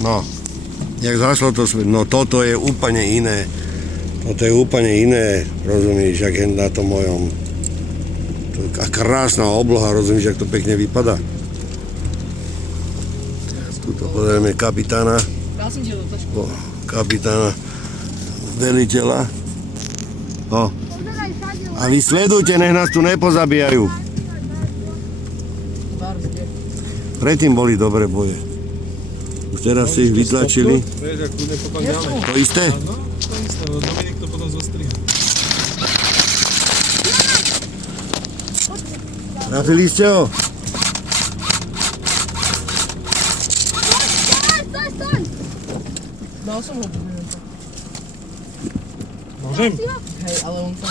No, jak zašlo to svet, no toto je úplne iné. Toto je úplne iné, rozumieš, jak je na tom mojom. To je krásna obloha, rozumieš, jak to pekne vypadá. Tuto pozrieme kapitána. Kapitána, veliteľa. O. A vy sledujte, nech nás tu nepozabíjajú. Predtým boli dobré boje. Už teraz si ich vytlačili. To isté? Áno, to isté, lebo Dominik to potom zostriha. Trafili ste ho? Dal som ho. Môžem? Hej, ale on sa...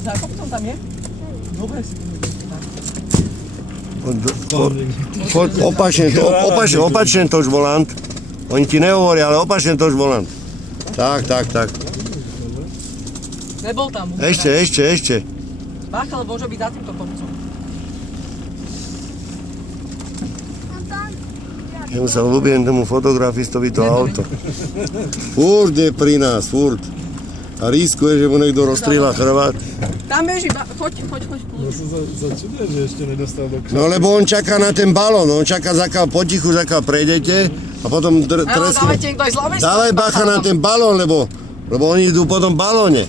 Za kopcom tam je? Dobre si to Opačne tož volant. Oni ti nehovoria, ale opačne tož volant. Tak. Nebol tam. Ešte. Bacha, ale môže byť za týmto kopcom. Ja sa ľúbim tomu fotografistovi to auto. Furt je pri nás, furt. A riskuje, že mu niekto rozstrieľa chrbát. Tam beží, choď. Ja som začudujem, že ešte nedostal do kšaty. No lebo on čaká na ten balón, on čaká zakiaľ potichu, zakiaľ prejdete a potom Áno, dávajte niekto aj z ľavej strany. Dávaj bacha na ten balón, lebo oni idú po tom balóne.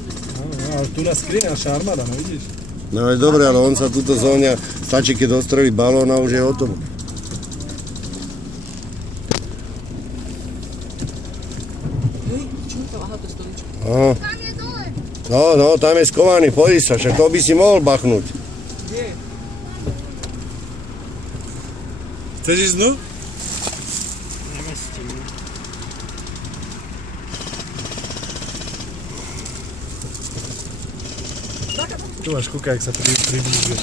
Ale tu na skri naša armáda, no vidíš? No ale dobre, ale on sa tuto zóňa, stačí keď dostrelí balón a už je hotovo. Hej, čo mi to láha do stoličky? Tam je dole. No, tam je skovaný, podí sa, však to by si mohol bachnúť. Kde? Chceš ísť dnu? Tu máš kúka, jak sa priblížiš.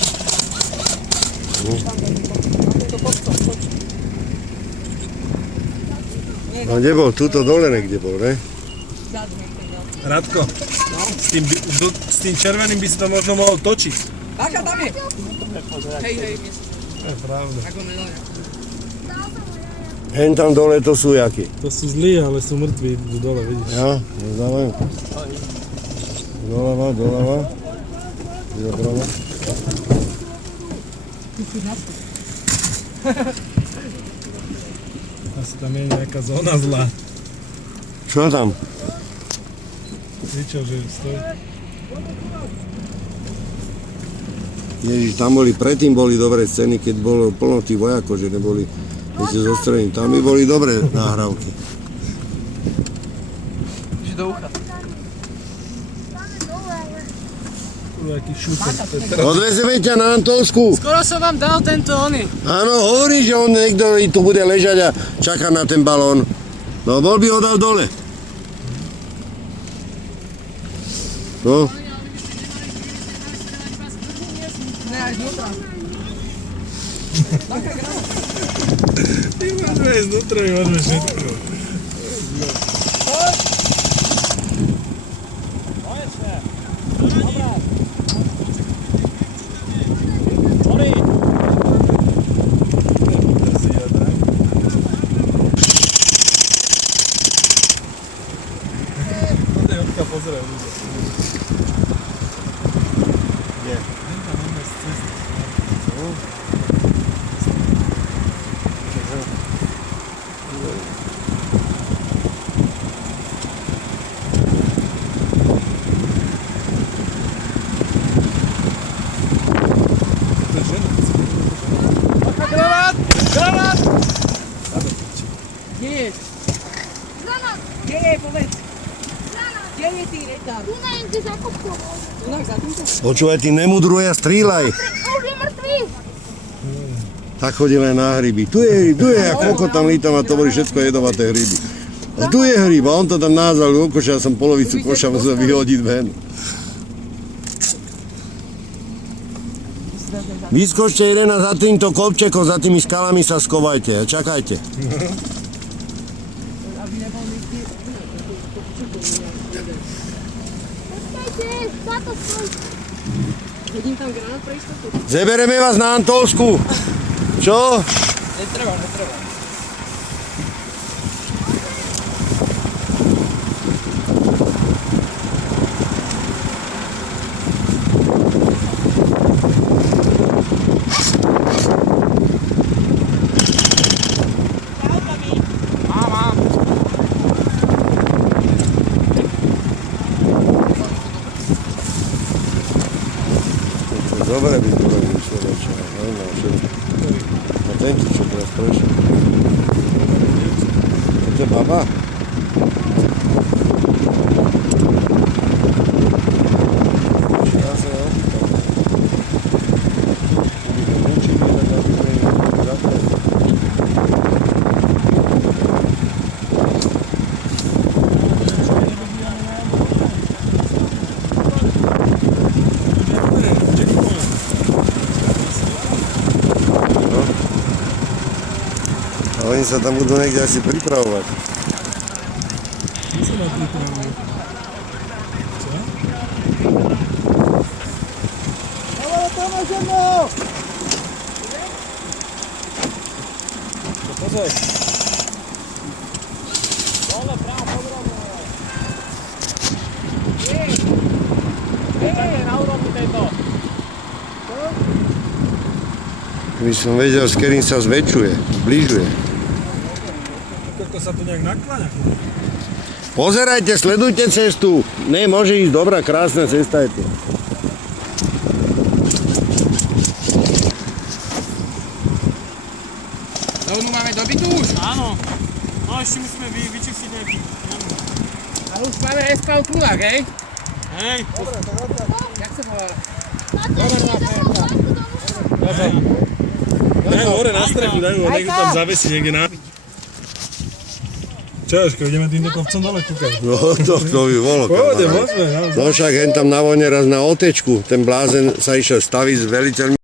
No kde bol? Tuto dole niekde bol, ne? Radko, s tým červeným by si to možno mohol točiť. Bacha, tam je. Hej, miestne. To je pravda. Ako nedá. Hen tam dole to sú jakí. To sú zlí, ale sú mŕtvi, idú dole, vidíš. Ja, dávajú. Doľava. Doprava. Asi tam je nejaká zóna zlá. Čo tam? Niečo, že stojí. Ježiš, tam predtým boli dobré scény, keď bolo plno tých vojakov, že neboli ešte zostrelení. Tam by boli dobré nahrávky. Že do ucha. Nejaký šúter. Odvezeme ťa na Antolsku. Skoro som vám dal tento ony. Áno, hovorí, že on niekto tu bude ležať a čaká na ten balón. No, bol by ho dal dole. No. Ne, až znútra. Ty môžeme ísť znútra, my môžeme všetko. Pozeraj, ľudia. Kde? Tam máme z cesty. Granát! Kde je? Kde je, povedz? Kde je ty, retard? Tu niekde za kopcom. Tunak za týmto? Počúvaj, ty nemudruj a strieľaj. Už je mŕtvý. Tak chodí len na hryby. Tu je, a koľko tam lítam a to boli všetko jedovaté hryby. A tu je hryb a on to tam názal do koša, ja som polovicu koša musel vyhodiť ven. Vyskočte, Irena, za týmto kopčekom, za tými skalami sa schovajte a čakajte. Tiež, táto stoj. Hodím tam granát pre istotu. Zebereme vás na Antolsku. Čo? Netreba. Dobre by to robil človeče. A tento čo teraz prešiel. To je baba? Ja sa ja opýtam. Učí mi tak, aby sme im zaprali. A oni sa tam budú niekde asi pripravovať. Kde sa ma pripravujú? Čo? Pozor. Keby som vedel, s ktorým sa zväčšuje, zbližuje. Koľko sa tu nejak nakláňa? Pozerajte, sledujte cestu. Ne, môže ísť dobrá, krásna cesta je tu. Zónu máme dobitú už? Áno. No ešte musíme vyčistiť nejaký. Ale už máme SK krulák, hej? Hej. Jak sa volá? Dajú hore na strechu, dajú ho niekto tam zavesí niekde na... Čo, Jožko, ideme týmto kopcom dole kúkať. No, to by bolo. Pôjde, kamarát. môžeme, naozaj. No však hen tam na vojne raz na otečku, ten blázen sa išiel staviť s veliteľmi